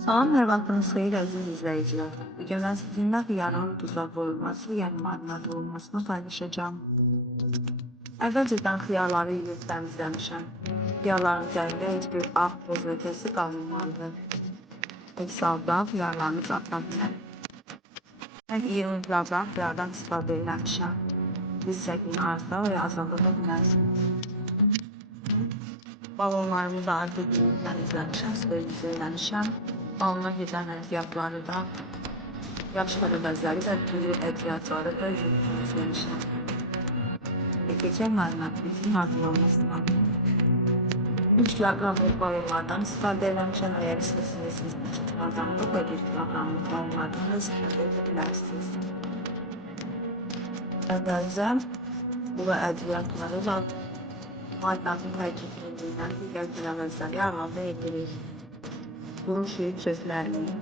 Salam, hər vaxtınız xeyir əziz izləyicilər. Bugün mən sizinlə xiyarın duza qoyulması, yəni marinat olunmasını paylaşacağım. Əvvəlcədən xiyarları yuyub təmizləmişəm. Xiyarların üzərində heç bir ağ, toz ləkəsi qalmamalıdır. Əks halda xiyarlarınız ata bilər. Mən 20 kiloqram xiyardan istifadə eləmişəm. Biz şəklini arta və azalda bilərsiniz. Balonlarımı da artıq yuyub təmizləmişəm, sterilize eləmişəm. Balona gedən ədyapları da, yaş xərəbəzləri və diri ədyapları da yuyub təmizləmişəm. Keçək marinatımızın hazırlanmasına. 3 kiloqramlıq balonlardan istifadə eləmişəm. Əgər istəsiniz, 2 kiloqramlıq və 1 kiloqramlıq balonlardan da istifadə edə bilərsiniz. Əvvəlcə bu və ədyapları da marinatın tərkibində digər xərəbəzləri əlavə edirik. Bunun suyu çözlərini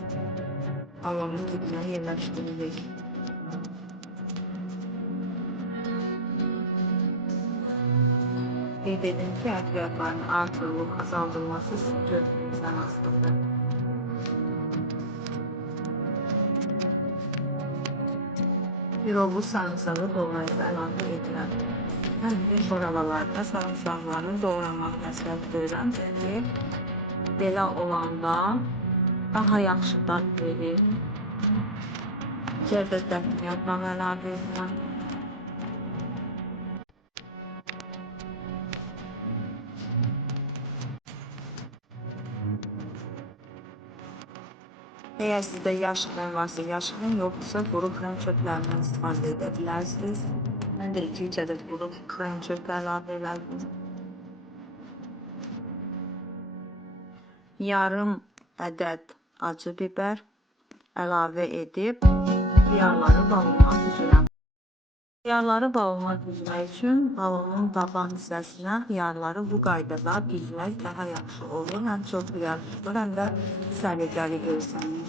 balonun dibinə yerləşdiririk. Qeyd edin ki, ədyapların artırılıb azaldılması su çözümüzdən asılıdır. Piroqlu sarımsağı doğrayıb əlavə edirəm. Mən şorabalarda sarımsaqların doğranmaq məsləhət görürəm, çünki belə olanda daha yaxşı dad verir. Cəvəz dəfni yaprağı əlavə edirəm. Əgər sizdə yaş krem varsa, yaş krem, yoxdursa quru krem çöplərindən istifadə edə bilərsiniz. Mən də 2-3 ədəd quru krem çöpü əlavə elədim. Yarım ədəd acı biber əlavə edib xiyarları balona düzürəm. Xiyarları balona düzmək üçün balonun taban hissəsinə xiyarları bu qaydada düzmək daha yaxşı olur. Həm çox xiyar tutulur, həm də səliqəli görsənir.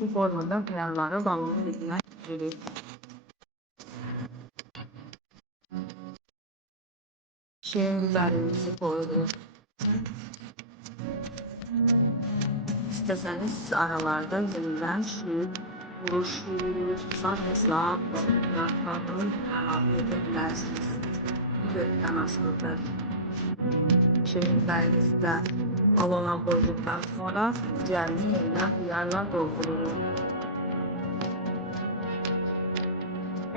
Bu formada xiyarları balonun dibinə düzürük. Şirin biberimizi koyuyoruz. İstəsəniz siz aralarda yenidən süt, kuruş, sarımsaq, yarpağını əlavə edə bilərsiniz. Gökdən asılıdır. Şirin biberimizi də balona koyduktan sonra üzərini yenidən xiyarla doldururuq.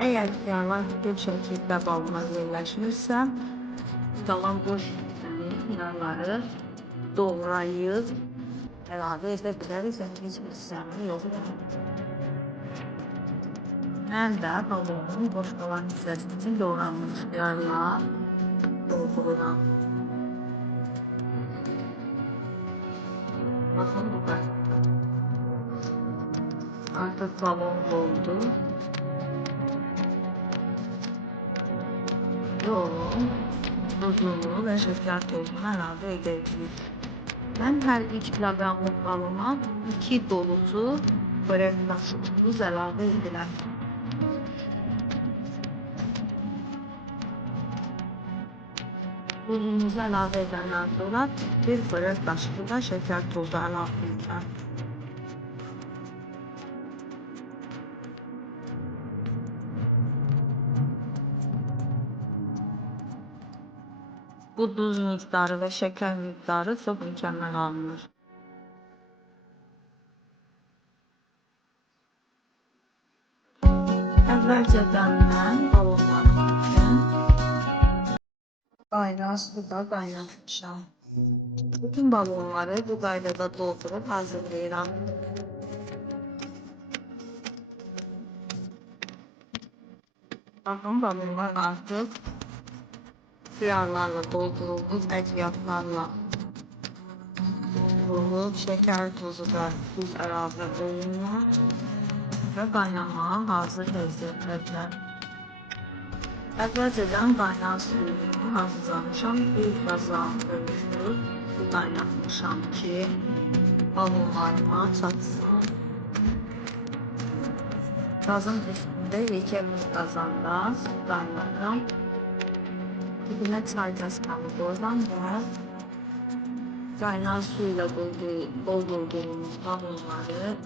Əgər xiyarlar bir şəkildə balona yerləşmirsə, qalan boş xiyarları doğrayıb əlavə edə bilərik, heç bir hissəmi yoxdur. Mən də balonun boş qalan hissəsini doğranmış xiyarla doldururam. Baxın bu qaydada. Artıq balon doldu. Yoğun, duzunu və şəkər tozunu əlavə edəcəyik. Mən hər 3 kiloqramlıq balona 2 dolusu börək qaşığı duz əlavə edirəm. Duzumuzu əlavə edəndən sonra bir börək qaşığı da şəkər tozu əlavə edirəm. Bu duz miqdarı və şəkər miqdarı çox mükəmməl alınır. Əvvəlcədən mən balonlarım üçün qaynar suda qaynatmışam. Bütün balonları bu qaydada doldurub hazırlayıram. Baxın, balonlar artıq xiyarlarla doldurulmuş, ədyaplarla doldurulub, şəkər tozu da duz əlavə olunmuş və qaynamağa hazır vəziyyətdədirlər. Əvvəlcədən qaynar suyumu hazırlamışam, bir qazan ölçülüb qaynatmışam ki, balonlarıma çatsın. Qazın üstündə yekə bir qazanda su qaynatıram. Dibinə çay qaşığı qoyuram və Kaynar suyla doldurduğumuz balonları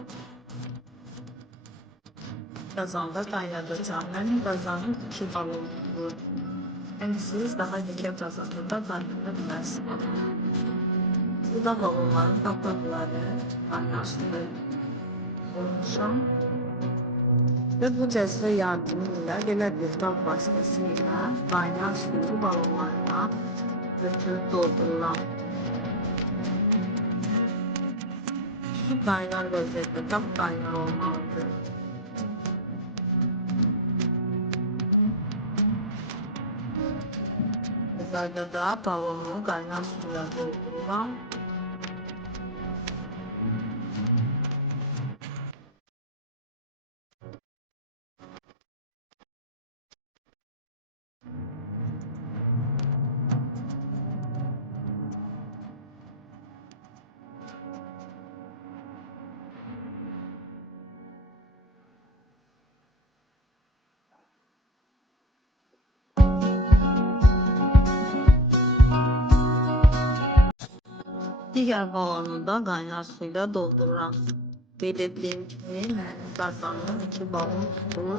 kazanda kaynatacağım. Yani kazanın 2 balonlu. Yani siz daha dikey kazanda da kaynatabilirsiniz. Bu da balonların kapakları kaynar suda oluşan ve bu cezve yardımıyla belə bir dal vasıtasıyla kaynar suyu balonlarına götürüp doldurulan. Su kaynar vaziyette tam kaynar olmalıdır. Yukarıda da balonu kaynar suyla doldurulan diğer balonu da kaynar suyla doldurulan. Belirttiğim gibi kazanın 2 balon tutulur.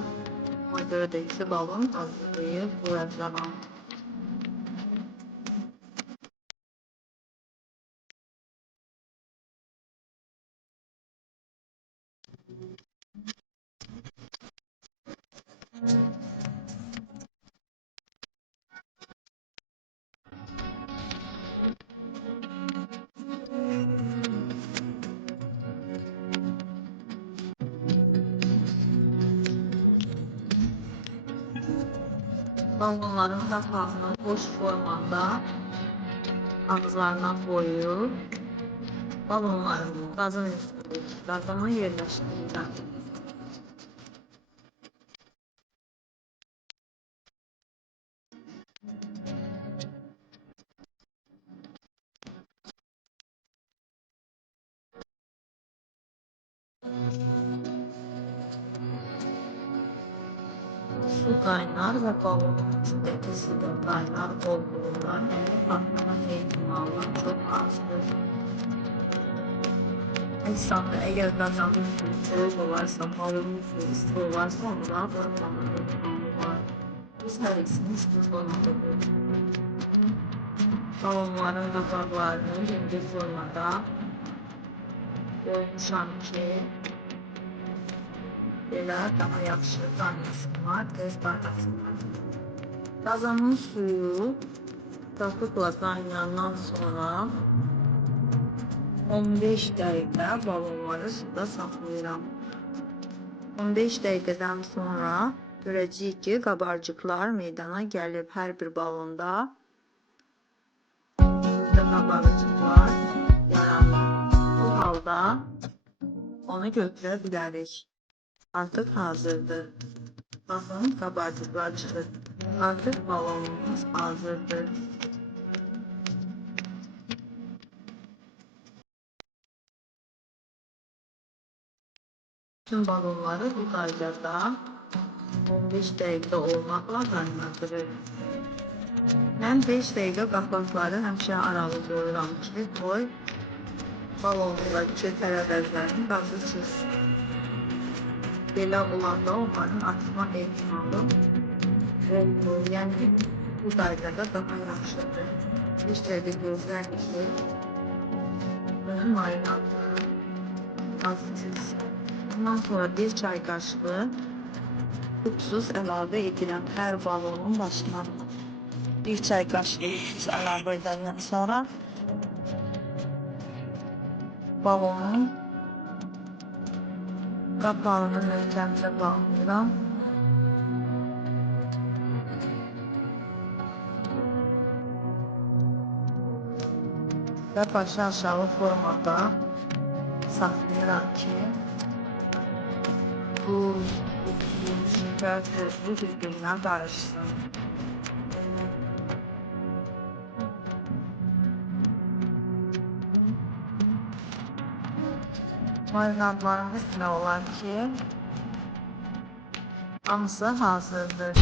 Ona göre de 2 balon hazırlayıp bırakılamam. Balonların kapağını boş formanda ağızlarına koyup balonları gazın üstündeki gazama yerleştireceğim. Su kaynar ve balonun içindeki su da kaynar olduğundan patlama ihtimali çok azdır. İnsanda eğer kazanın soğuk olarsa, balonun suyu olarsa ondan patlama ihtimali var. Biz her ikisini tutmalıdır. Balonların kapaklarını ince formada koymuşam ki belə daha yaxşı qaynasınlar, tez qaynasınlar. Kazanın suyu tapıkla kaynayandan sonra 15 dəqiqə balonları suda saxlayıram. 15 dəqiqədən sonra görəcəyik ki, qabarcıqlar meydana gəlib. Hər bir balonda qabarcıqlar yaranır. Bu halda onu götürə bilərik. Artıq hazırdır. Baxın, qabarcıqlar çıxır. Artıq balonumuz hazırdır. Tüm balonları bu qaydada 15 dəqiqə olmaqla qaynadırıq. Mən 5 dəqiqə qapaqları həmişə aralı qoyuram ki, qoy balonundakı tərəvəzlərin qazı çıxsın. Belə olanda onların atma ehtimalı olmur. Yəni bu qaydada daha yaxşıdır. 5 dəqiqə gözləyin ki, marinadını qazı çıxsın. Bundan sonra 1 çay qaşığı tuz əlavə edirəm hər balonun başına. 1 çay qaşığı tuz əlavə edəndən sonra balonun qapağını möhkəmcə bağlayıram. Və başı aşağı formada saxlayıram ki, buz, şəkər, tozlu bir-birinə qarışsın. Marinadlarımız nə olar ki, hamısı hazırdır.